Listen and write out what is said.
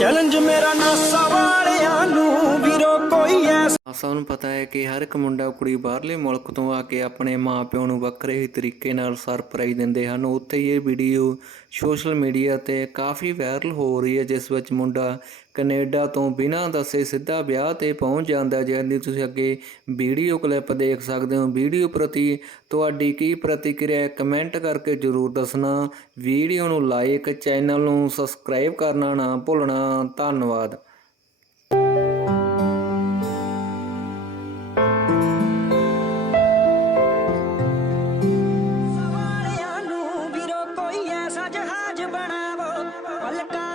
Challenge मेरा ना सवाल ਕੋਈ ਸਭ ਨੂੰ ਪਤਾ ਹੈ ਕਿ ਹਰ ਇੱਕ ਮੁੰਡਾ ਕੁੜੀ ਬਾਹਰਲੇ ਮੁਲਕ ਤੋਂ ਆ ਕੇ ਆਪਣੇ ਮਾਪਿਆਂ ਨੂੰ ਵੱਖਰੇ ਹੀ ਤਰੀਕੇ ਨਾਲ ਸਰਪ੍ਰਾਈਜ਼ ਦਿੰਦੇ ਹਨ। ਉੱਥੇ ਇਹ ਵੀਡੀਓ ਸੋਸ਼ਲ ਮੀਡੀਆ ਤੇ ਕਾਫੀ ਵਾਇਰਲ ਹੋ ਰਹੀ ਹੈ, ਜਿਸ ਵਿੱਚ ਮੁੰਡਾ ਕੈਨੇਡਾ ਤੋਂ ਬਿਨਾਂ ਦੱਸੇ ਸਿੱਧਾ ਵਿਆਹ ਤੇ ਪਹੁੰਚ ਜਾਂਦਾ ਹੈ ਜਿਹਦੀ ਤੁਸੀਂ ਅੱਗੇ ਵੀਡੀਓ ਕਲਿੱਪ ਦੇਖ ਸਕਦੇ ਹੋ। ਵੀਡੀਓ ਪ੍ਰਤੀ ਤੁਹਾਡੀ ਕੀ ਪ੍ਰਤੀਕਿਰਿਆ ਕਮੈਂਟ ਕਰਕੇ ਜਰੂਰ ਦੱਸਣਾ। ਵੀਡੀਓ ਨੂੰ ਲਾਈਕ, ਚੈਨਲ ਨੂੰ ਸਬਸਕ੍ਰਾਈਬ ਕਰਨਾ ਨਾ ਭੁੱਲਣਾ। ਧੰਨਵਾਦ। ਬਣਾਵੋ। ਪਲਕਾਂ